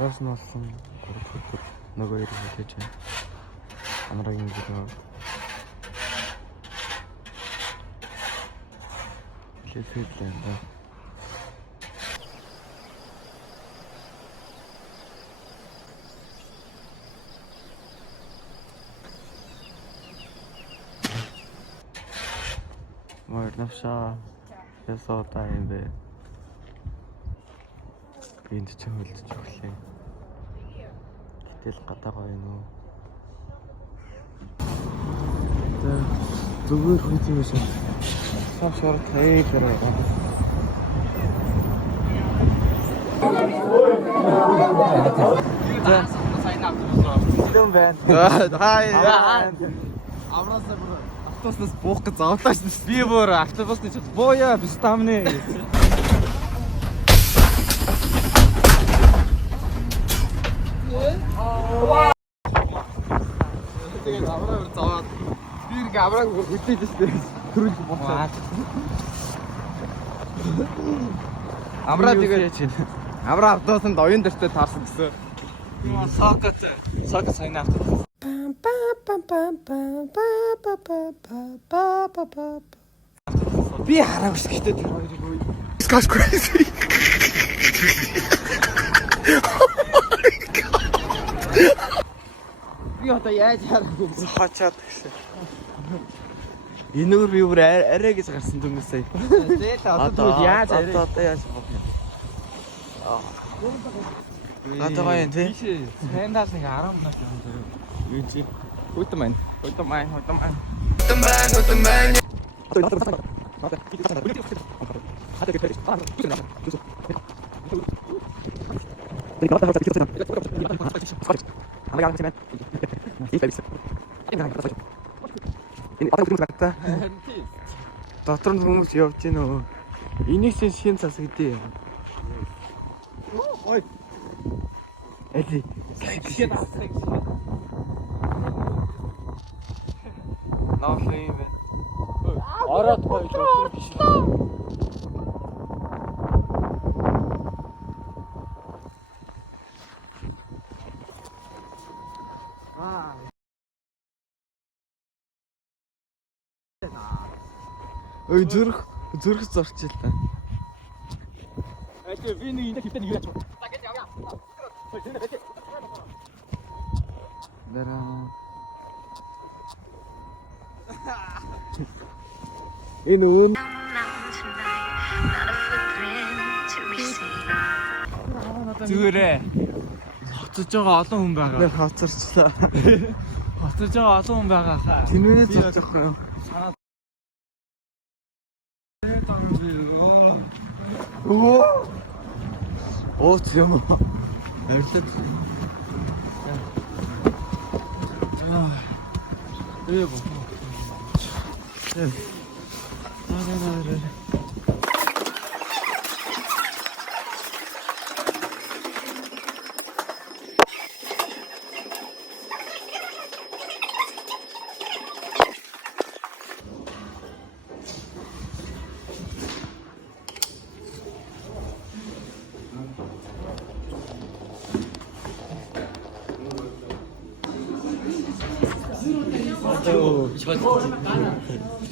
Араас нь болсон нөгөө ирэх хэлж байна. Амрагийн гэдэг. Лэфэдлээ да. Мөр навшаа ясаа та юм бэ? Энд ч хөлдөж өглөө. Гэтэл гадаа гоё нөө. Зүгээр хүйтэн байсан. Сав шорт хэйгэрээ. Дэм бэн. Хай. Авраасаа бүр автобуснаас буух гэж завлаач. Би бүр автобусны ч бууя биш тамны. Тэгээд авраа зовоод би аврааг хүлээж штэ төрүүлж боцоо. Авраа тэгээд авраа автобусанд оюун дэртээ таарсан гэсэн. Сокоц сайн автобус. Би хараагүй ш гэхдээ тэр хоёрыг үе. It's crazy. Би одоо яаж хараагүй хачаад гэсэн. Энэгээр би бүр арай гэж гарсан дүнээс сая. Зээл одоо яаж арай одоо яаж болох юм. Одоо юм тий. Тэндээс нэг 10 минут юм заяа. Юу чи? Хөтмэн. Дотор нь хүмүүс явж гинөө. Энийхээ шин цас гэдэг юм. Ой. Эли. Наах юм бэ? Ороод гоё л биш. Ой зүрх зорч илаа. Эгэ би нэг энэ хитэн ирээч. Тагэж явъя. Дэрэ. Энэ үн зүгээрээ хоцорж байгаа олон хүн байгаа. Нэг хоцорчлаа. Хоцорж байгаа олон хүн байгаа хаа. Тэнвэрээ зорчих юм. Санаа. Оо тийм үү. Эвлэт. Эв.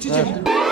저